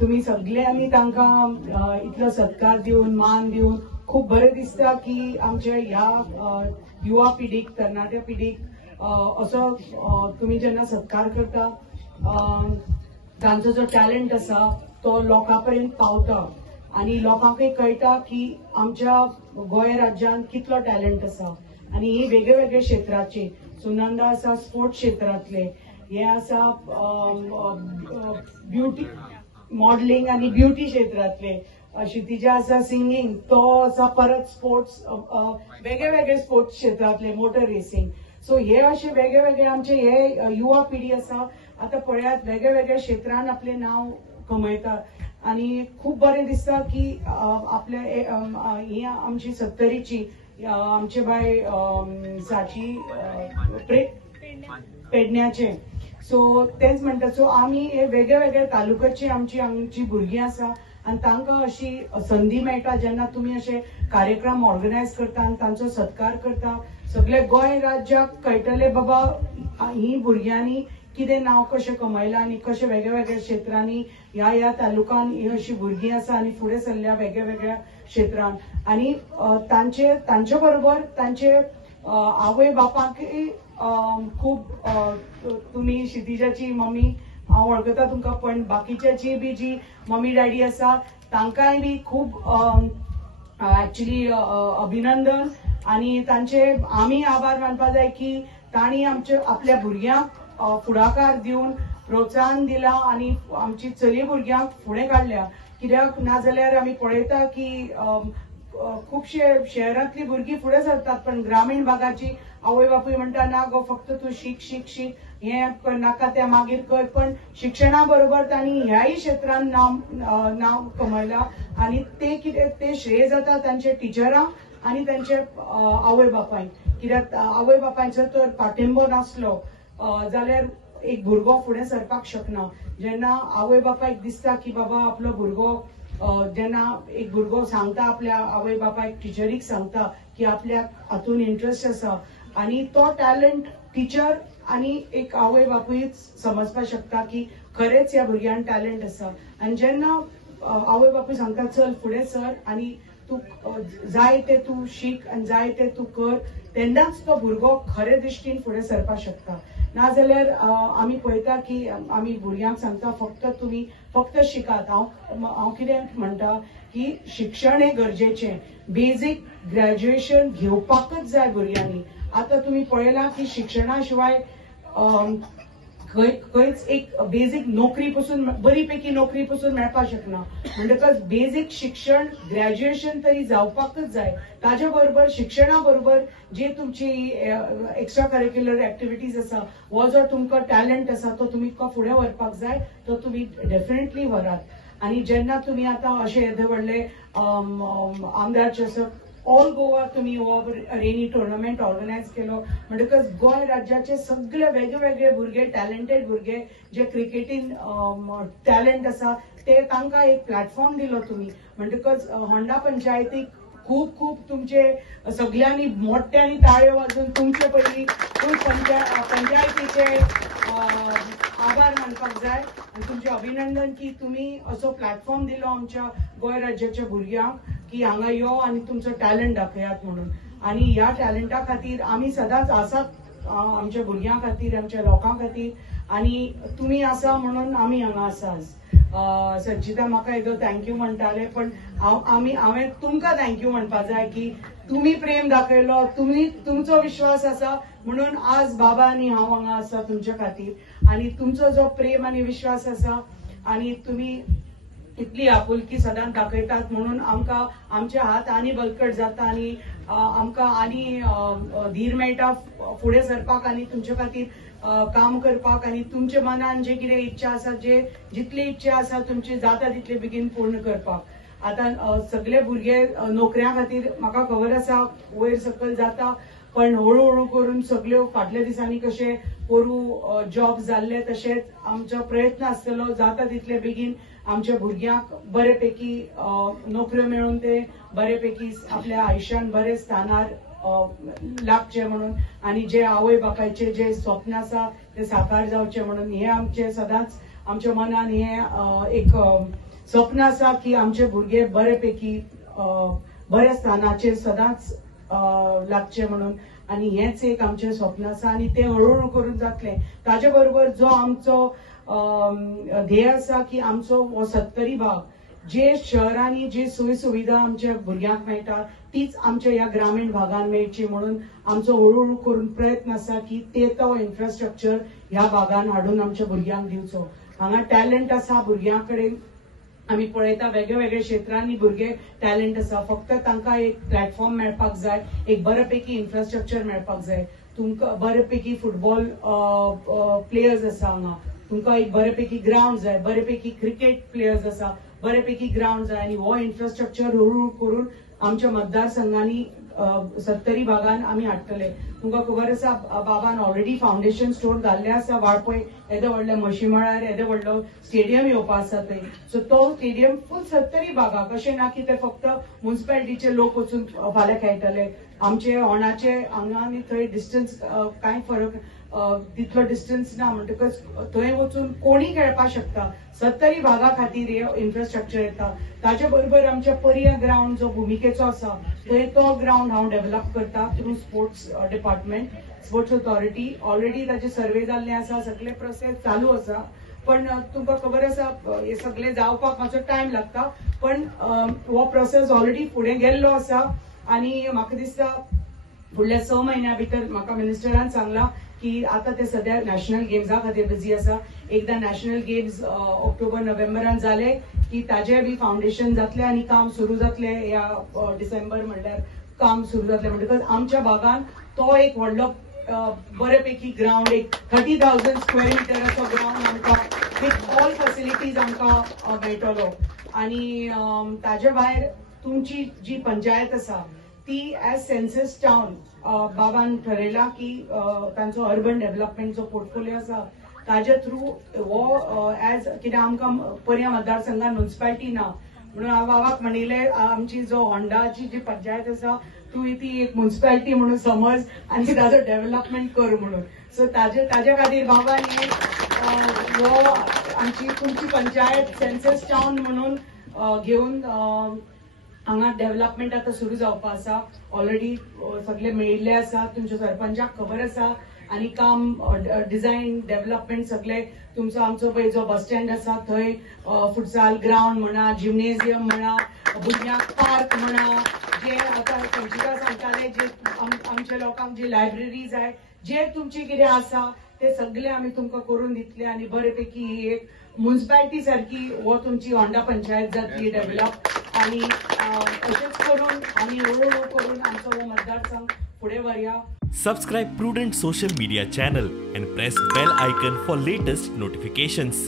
तुम्ही सगळ्यांनी तांकां इतलो सत्कार दिवन मान दिवन खूप बरें दिसता की आमच्या ह्या युवा पिढीक तरणाट्या पिढीक असो तुम्ही जेन्ना सत्कार करता तांचो जो टॅलंट आसा तो लोकांपर्यंत पावता आणि लोकांकय कळटा की आमच्या गोंय राज्यात कितलो टॅलंट आसा आणि हे वेगळे वेगळे क्षेत्राचे सुनंदा आसा स्पोर्ट्स क्षेत्रातले हे आसा ब्युटी मॉडेलिंग आणि ब्युटी क्षेत्रातले क्षितिजा आसा सिंगिंग तो आसा परत स्पोर्ट्स वेगळे वेगळे स्पोर्ट्स क्षेत्रातले मोटर रेसिंग सो हे असे वेगळे वेगळे आमचे हे युवा पिढी आसा आता पळयात वेगळे वेगळे क्षेत्रांत आपले नाव कमयता आणि खूप बरें दिसता की आपल्या ही आमची 70ची आमचे बाय साची पेडण्याचे सो तेच म्हणटा सो आम्ही हे वेगळे वेगळे तालुक्याची आमची भुरगीं आसा आणि तांकां अशी संधी मेळटा जेन्ना तुम्ही असे कार्यक्रम ऑर्गनायज करता आणि तांचो सत्कार करता सगळे गोंय राज्याक कळटले बाबा ही भुरग्यांनी कितें नाव कशें कमयलां आणि कशें वेगळ्या वेगळ्या क्षेत्रांनी ह्या तालुकान ही अशी भुरगीं आसा आणि फुडें सरल्या वेगळ्या वेगळ्या क्षेत्रांत आणि तांचे बरोबर तांचे आवय बापाकय खूप तुम्ही क्षितिजाची मम्मी हांव वळखता तुमकां पण बाकीच्याची बी जी मम्मी डॅडी आसा तांकांय बी खूप ऍक्च्युली अभिनंदन आणि तांचे आम्ही आभार मानपा जाय की तांणी आपल्या भुरग्यांक फुडाकार दिवन प्रोत्साहन दिला आणि आमची चली भुरग्यांक फुडें काडल्या कित्याक नाजाल्यार आमी पळयता की खुबशे शहरांतली भुरगीं फुडें सरतात पण ग्रामीण भागाची आवय बापूय म्हणटा ना गो फक्त तू शीक शीक शीक हे नाका ते मागीर कर पण शिक्षणा बरोबर तांणी ह्याय क्षेत्रांत नाव कमयला आणि ते कितें ते श्रेय जाता तांचे टिचरांक आणि तांचे आवय बापायक कित्याक आवय बापायचो तर पाठिंबो नासलो जाल्यार एक भुरगो फुडें सरपाक शकना जेन्ना आवय बापायक दिसता की बाबा आपलो भुरगो जेन्ना एक भुरगो सांगता आपल्या आवय बापायक टिचरीक सांगता की आपल्याक हातून इंटरेस्ट आसा आणि तो टॅलंट टीचर आणि एक आवय बापूयच समजपाक शकता की खरेच ह्या भुरग्यान टॅलंट आसा आणि जेन्ना आवय बापूय सांगता चल फुडें सर आणि तू जाय ते तू शीक आणि जाय ते तू कर तेन्नाच तो भुरगो खरे दृश्टीन फुडें सरपाक शकता नाजाल्यार आमी पळयता की आमी भुरग्यांक सांगता तुम्ही फक्त शिकात हांव कितें म्हणटा की शिक्षण हे गरजेचें बेजीक ग्रॅज्युएशन घेवपाकच जाय भुरग्यांनी आता तुम्ही पळयलां की शिक्षणा शिवाय खंयच एक बेजीक नोकरी पासून बरी पैकी नोकरी पासून मेळपाक शकना म्हणटकच बेजीक शिक्षण ग्रॅज्युएशन तरी जावपाकच जाय ताजे बरोबर शिक्षणा बरोबर जे तुमची एक्स्ट्रा करिक्युलर एक्टिविटीज आसा हो जो तुमकां टॅलंट आसा तो तुमी फुडें व्हरपाक जाय तो तुमी डेफिनेटली व्हरात आणि जेन्ना तुमी आतां अशे येदे व्हडले आमदार चषक ऑल गोवा तुम्ही हो रेनी टुर्नामेंट ऑर्गनायज केलो म्हणटकच गोंय राज्याचे सगळे वेगळे वेगळे भुरगे टॅलंटेड भुरगे जे क्रिकेटीन टॅलंट आसा ते तांकां एक प्लॅटफॉर्म दिलो तुम्ही म्हणटकच होंडा पंचायतीक खूप खूप तुमचे सगळ्यांनी मोठ्यांनी ताळ्यो वाजून तुमचे पयलीं फूल पंचायतीचे आभार मानपाक जाय आणि तुमचे अभिनंदन की तुम्ही असो प्लॅटफॉर्म दिलो आमच्या गोंय राज्याच्या भुरग्यांक की हांगा यो आणि तुमचो टॅलंट दाखयात म्हणून आणि ह्या टॅलंटा खातीर आमी सदांच आसात आमच्या भुरग्यां खातीर आमच्या लोकां खातीर आणि तुम्ही आसा म्हणून आमी हांगा आसा संचिता म्हाका एकदां थँक्यू म्हणटाले पण हांवें तुमकां थँक्यू म्हणपाक जाय की तुम्ही प्रेम दाखयलो तुमचो विश्वास आसा म्हणून आज बाबा आनी हांव हांगा आसा तुमच्या खातीर आणि तुमचो जो प्रेम आणि विश्वास आसा आणि तुम्ही इतली आपुलकी सदांच दाखयतात म्हणून आमकां आमचे हात आनी बलकट जाता आणि आमकां आनी धीर मेळटा फुडें सरपाक आणि तुमचे खातीर काम करपाक आणि तुमच्या मनान जे कितें इच्छा आसा जितली इच्छा आसा तुमची जाता तितले बेगीन पूर्ण करपाक आता सगळे भुरगे नोकऱ्या खातीर म्हाका खबर आसा वयर सकयल जाता पण हळूहळू करून सगळ्यो फाटल्या दिसांनी कशे पोरू जॉब जाल्ले तशेंच आमचो प्रयत्न आसतलो जाता तितले बेगीन आमच्या भुरग्यांक बरेपैकी नोकऱ्यो मेळून ते बरेपैकी आपल्या आयुष्यान बरे स्थानार लागचे म्हणून आणि जे आवय बापायचे जे स्वप्न आसा ते साकार जावचे म्हणून हे आमचे सदांच आमच्या मनान हे एक स्वप्न आसा की आमचे भुरगे बरेपैकी बऱ्या स्थानाचेर सदांच लागचे म्हणून, आणि हेच एक आमचे स्वप्न आसा आणि ते हळूहळू करून जातले. ताजे बरोबर जो आमचो ध्येय आसा की आमचो हो 70 भाग जे शहरांनी जी सोयी सुविधा आमच्या भुरग्यांक मेळटा तीच आमच्या ह्या ग्रामीण भागांत मेळची म्हणून आमचो हळूहळू करून प्रयत्न आसा की ते तो इन्फ्रास्ट्रक्चर ह्या भागांत हाडून आमच्या भुरग्यांक दिवचो. हांगा टॅलंट आसा भुरग्यां कडेन, आम्ही पळयता वेगवेगळ्या क्षेत्रांनी भुरगे टॅलंट आसा, फक्त तांकां एक प्लॅटफॉर्म मेळपाक जाय, एक बऱ्यापैकी इन्फ्रास्ट्रक्चर मेळपाक जाय. तुमकां बऱ्यापैकी फुटबॉल प्लेयर्स आसा हांगा, तुमकां एक बऱ्यापैकी ग्राउंड जाय, बऱ्यापैकी क्रिकेट प्लेयर्स आसा, बऱ्यापैकी ग्राउंड जाय, आणि हो इन्फ्रास्ट्रक्चर हळूहळू करून आमच्या मतदारसंघांनी 70 भागांत आमी हाडटले. तुमकां खबर आसा बाबान ऑलरेडी फाउंडेशन स्टोन घाल्ले आसा वाळपय, येदे व्हडले मशी मळार येदे व्हडलो स्टेडियम येवपा आसा थंय. सो तो स्टेडियम फुल 70 भागाक, अशें ना की ते फक्त म्युनिसिपालिटीचे लोक वचून फाल्यां खेळटले. आमचे होणाचे हांगा आनी थंय डिस्टन्स कांय फरक तितलो डिस्टन्स ना, म्हणटकच थंय वचून कोणी खेळपाक शकता. 70 भागा खातीर हे इन्फ्रास्ट्रक्चर येता. ताचे बरोबर आमच्या पर्या ग्राउंड जो भुमिकेचो आसा थंय तो ग्राउंड हांव डेव्हलप करता through sports department, sports authority. Already ताचे सर्वे जाल्ले आसा, सगळे प्रोसेस चालू आसा. पण तुमकां खबर आसा हे सगळे जावपाक मातसो टायम लागता, पण हो प्रोसेस ऑलरेडी फुडें गेल्लो आसा. आणि म्हाका दिसता फुडल्या 6 म्हयन्या भितर म्हाका मिनिस्टरान सांगला की आता ते सध्या नॅशनल गेम्सा खातीर बिजी आसा. एकदा नॅशनल गेम्स ऑक्टोबर नोव्हेंबरान जाले की ताजे बी फाउंडेशन जातले आणि काम सुरू जातले. या डिसेंबर म्हणल्यार काम सुरू जातले, म्हणटकच आमच्या भागान तो एक व्हडलो बऱ्यापैकी ग्राउंड, एक 30,000 स्क्वेअर मिटराचो ग्राउंड आमकां विथ ऑल फॅसिलिटीज आमकां मेळटलो. आणि ताजे भायर तुमची जी पंचायत आसा ती एज सेन्सस टाउन बाबान ठरयला की तांचो अर्बन डेव्हलपमेंटचो पोर्टफोलिओ आसा ताजे थ्रू हो एज कितें आमकां पर्या मतदारसंघात म्युनिसिपालिटी ना म्हणून हांव बाबाक म्हणिल्ले आमची जो होंडाची जी पंचायत आसा तू ती एक म्युनिसिपालिटी म्हणून समज आणि ताजो डेव्हलपमेंट कर म्हणून. सो ताजे खातीर बाबान हो आमची तुमची पंचायत सेन्सस टाउन म्हणून घेवन हांगा डेव्हलपमेंट आता सुरू जावपा आसा. ऑलरेडी सगळे मेळिल्ले आसा, तुमच्या सरपंचाक खबर आसा, आणि काम डिझायन डेव्हलपमेंट सगळे तुमचो आमचो पळय जो बस स्टँड आसा थंय फुटसाल ग्राउंड म्हणा, जिमनेजियम म्हणा, भुरग्यांक पार्क म्हणा, जे आता संचिता सांगताले जे आमच्या लोकांक जी लायब्ररी जाय, जे तुमचे कितें आसा ते सगळे आमी तुमकां करून दितले. आणि बरेपैकी ही एक म्युनिसिपालिटी सारखी हो तुमची होंडा पंचायत जातली डेव्हलप. आणि अशेंच करून आमी हळूहळू करून आमचो हो मतदारसंघ फुडें व्हरया. Subscribe Prudent social media channel and press bell icon for latest notifications.